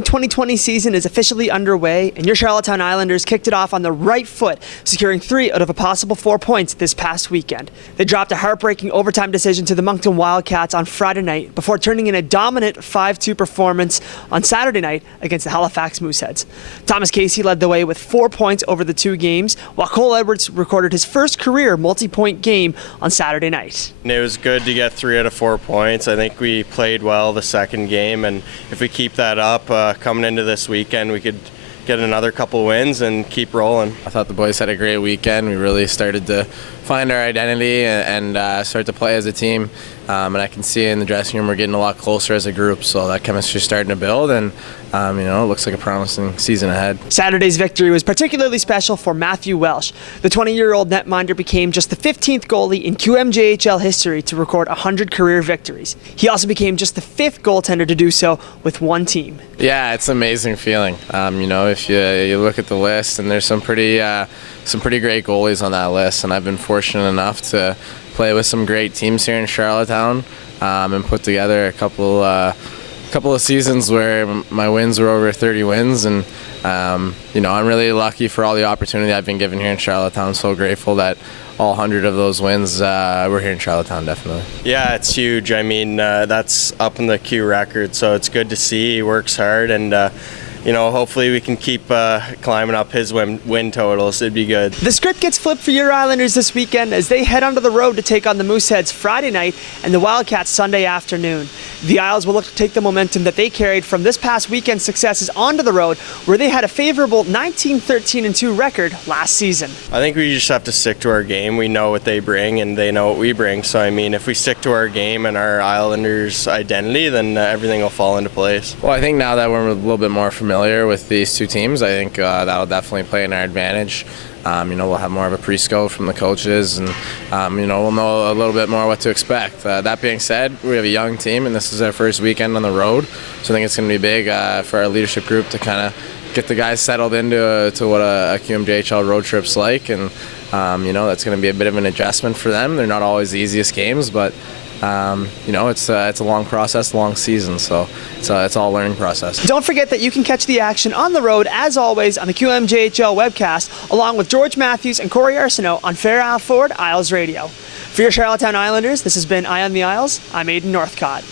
2019-2020 season is officially underway, and your Charlottetown Islanders kicked it off on the right foot, securing 3 out of a possible 4 points this past weekend. They dropped a heartbreaking overtime decision to the Moncton Wildcats on Friday night before turning in a dominant 5-2 performance on Saturday night against the Halifax Mooseheads. Thomas Casey led the way with 4 points over the 2 games, while Cole Edwards recorded his first career multi-point game on Saturday night. It was good to get 3 out of 4 points. I think we played well the second game, and if we keep that up coming into this weekend, we could get another couple wins and keep rolling. I thought the boys had a great weekend. We really started to find our identity and start to play as a team. And I can see in the dressing room we're getting a lot closer as a group, so that chemistry's starting to build, and it looks like a promising season ahead. Saturday's victory was particularly special for Matthew Welsh. The 20-year-old netminder became just the 15th goalie in QMJHL history to record 100 career victories. He also became just the 5th goaltender to do so with one team. Yeah, it's an amazing feeling. If you look at the list, and there's some pretty great goalies on that list, and I've been fortunate enough to play with some great teams here in Charlottetown and put together a couple of seasons where my wins were over 30 wins, and I'm really lucky for all the opportunity I've been given here in Charlottetown. So grateful that all 100 of those wins were here in Charlottetown, definitely. Yeah, it's huge. I mean, that's up in the Q record, so it's good to see. He works hard, and hopefully we can keep climbing up his win totals. It'd be good. The script gets flipped for your Islanders this weekend as they head onto the road to take on the Mooseheads Friday night and the Wildcats Sunday afternoon. The Isles will look to take the momentum that they carried from this past weekend's successes onto the road, where they had a favorable 19-13-2 record last season. I think we just have to stick to our game. We know what they bring, and they know what we bring. So, I mean, if we stick to our game and our Islanders' identity, then everything will fall into place. Well, I think now that we're a little bit more familiar with these two teams, I think that'll definitely play in our advantage. We'll have more of a pre-scope from the coaches, and we'll know a little bit more what to expect. That being said, we have a young team, and this is our first weekend on the road, so I think it's going to be big for our leadership group to kind of get the guys settled into what a QMJHL road trip's like, and that's going to be a bit of an adjustment for them. They're not always the easiest games, but it's a long process, long season, so it's all a learning process. Don't forget that you can catch the action on the road, as always, on the QMJHL webcast, along with George Matthews and Corey Arsenault on Fair Isle Ford Isles Radio. For your Charlottetown Islanders, this has been Eye on the Isles. I'm Aidan Northcott.